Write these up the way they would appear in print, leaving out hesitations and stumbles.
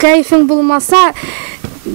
Keyfin bulmasa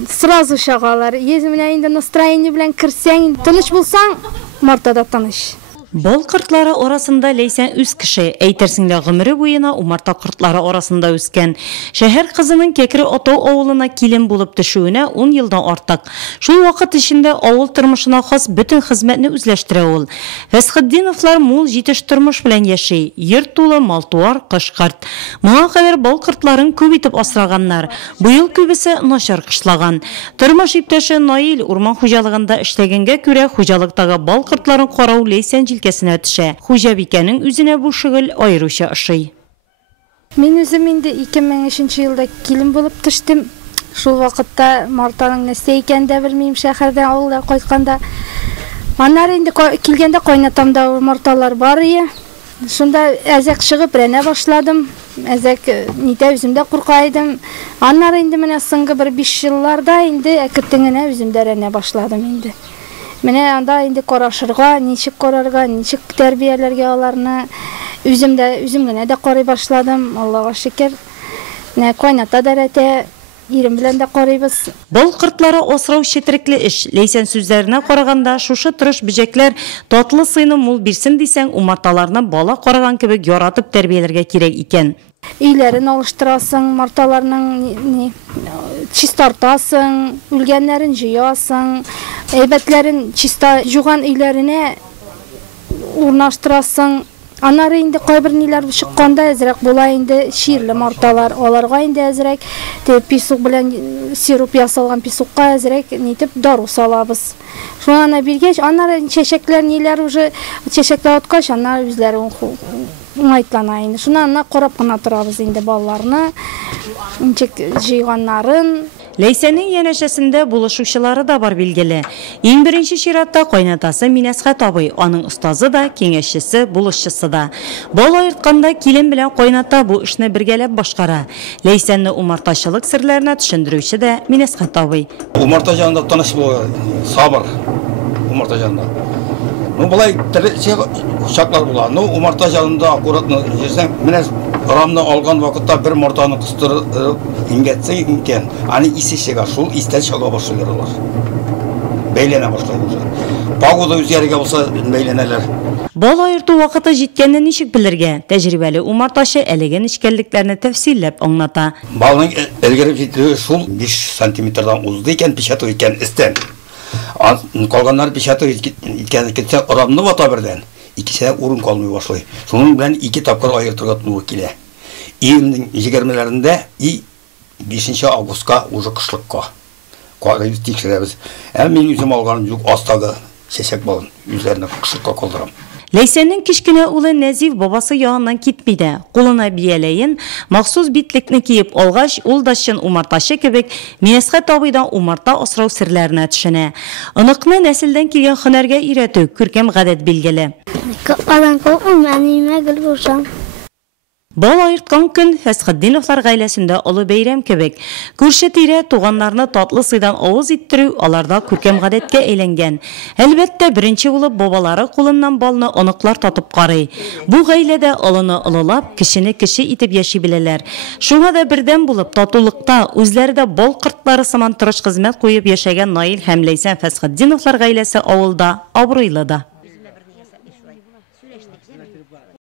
sırası şağalar. Yüzümüne indi настроение bilen kirsen, tanış bulsan, martada tanış. Bol kırtları orasında Leysen üz kişi, eytersinde gümürü boyuna umarta kırtları orasında üsken. Şehir kızının kekri oto oğluna kilim bulup düşüğüne 10 yıldan artık. Şu vakit içinde oğul tırmışına xas bütün hizmetini üzleştire ol. Fesxiddinovlar mul yetiştirmiş bilen yaşay, yurt dolu maltuar, kışkırt. Muna kadar bol kırtların kübitip asraganlar. Bu yıl kübisi naşar kışlagan. Tırmış iptaşı Nail urman hujalığında işlegenge küre hujalıktagi bol kırtların korağı Leysen kesine düşe. Hujabikenin üzüne bu şıgıl ayrışa aşıy. Men özüm indi 2003 yılda kilim bulup düştüm. Şu vakitte martanın nesi eken de bilmeyim, şehirden oğullar koytkanda. Onlar indi kilgende koynatamda martalar var ya. Şunda ezek çıgıp rene başladım. Ezek nide üzümde kurkaydım. Onlar indi mene sıngı bir 5 yıllarda indi ekittingine üzümde rene başladım indi. Mene anda indi koraşırga, nişik korarga, nişik terbiyelerge olarını üzümgene de koray başladım. Allah'a şükür. Ne koynata derete, yerim bilen de korayız. Bol kırtları osrav şetirikli iş. Leysen sözlerine koraganda şuşu tırış bücekler tatlı sıyını mul birsin desen umartalarına bala koragan gibi yoratıp terbiyelerge kirek iken. İyilerini oluşturasın, martalarının çistartasın, ülgenlerin jiyasın, eybetlerin çista jugan iyilerine urnaştırasın. Anları indi koy bir niler çıkkanda ezrek bula indi şiirli martalar, olarga indi ezrek pisuk bilen sirup yasalgan pisukka ezrek nitip daru salabız. Şu ana bir geç, anları çeşekler niler ucu çeşekler otkaş, anlar üzleri umaytlanayın. Şuna korap kına turabız indi ballarını, jiyganların. Leysen'in yeneşesinde buluşuşçuları da var bilgili. En birinci şiratta koynatası Minesxat abay, onun ustazı da, kengeşçisi, buluşçusu da. Bol ayırtkanda kilim bilen koynata bu işini birgelep başkara. Leysen'ni umartaşılık sırlarına düşündürüşü de Minesxat abay. Umartaşanında tanış bu sabır. Umartaşanında. Bulay şaklar bular. Umartaşanında akuratını yersen, Mines Ramdan algan vakitte bir martanı kıstırıp ingetse imken, hani isi şegar, şul istel şaga başlıyorlar. Beylene başlıyorlar. Pagoda üzerine olsa beyleneler. Bol ayırtı vakıta jitkenden işik bilirge, tecrübeli umartaşı elegen işkelliklerini tefsillep anlata. Balının elgerip jittiği şul 5 santimetreden uzun iken, pişatı iken isten. Kalganlar pişatı iken ramlı vata birden. İkisine urun kalmaya başlıyor. Şunun bilen 2 tapkır ayırtırgatını vakile. İyinin jigermelerinde 5 Ağustos'a ucu kışlıkka. Koyayız tekşiremiz. Hem benim üzüm alganım yok astagı şeşek balın. Üzerine kışlıkka kolduram. Leysen'in kişkine ulu Nezif babası yağından gitmeydi. Kuluna biyeleyin, maksus bitlikini kiyip olgaş, uldaşın umartaşı kebek, Minesxat abaydan umarta osrav sirlerine tüşüne. Anıqını nesilden kilgen hünerge iretü, kürkem gadet bilgeli. Adan korkun, ben iyime gülüp ursam. Bol ayırtkan gün Fesxiddinovlar gaylesinde olu beyrem kebek. Kürşetire tuğanlarını tatlı sıydan oğuz ittirü, alarda kürkem gadetke eğlengen. Elbette birinci olup babaları kulundan balını onıklar tatıp qarı. Bu gaylede olunu olulap, kişini kişi itip yaşaybileler. Şuna da birden bulup tatulukta, üzleri de bol kırtları saman tırış hizmet koyup yaşayan Nail hem Leysen Fesxiddinovlar gaylesi oğulda, abruyla da.